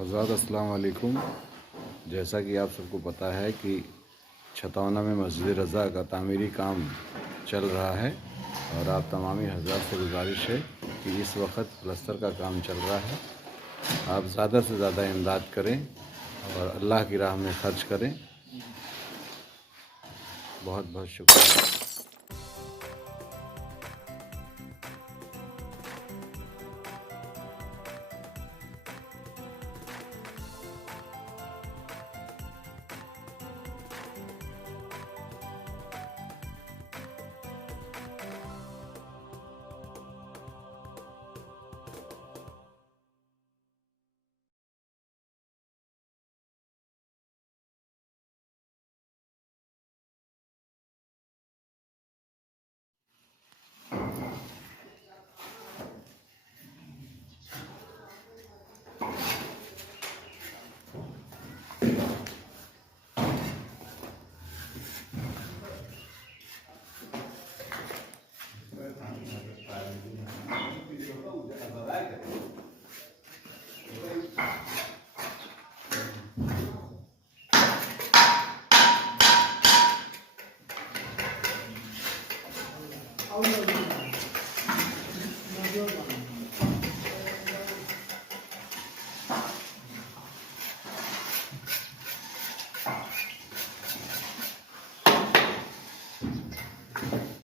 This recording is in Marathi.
हज़रात अस्सलाम वालेकुम। जैसा कि आप सबको पता है कि छतौना में मस्जिद रज़ा का तामीरी काम चल रहा है और आप तमामी हज़रात से गुजारिश है कि इस वक्त प्लस्तर का काम चल रहा है। आप ज़्यादा से ज़्यादा इमदाद करें और अल्लाह की राह में ख़र्च करें। बहुत बहुत शुक्रिया।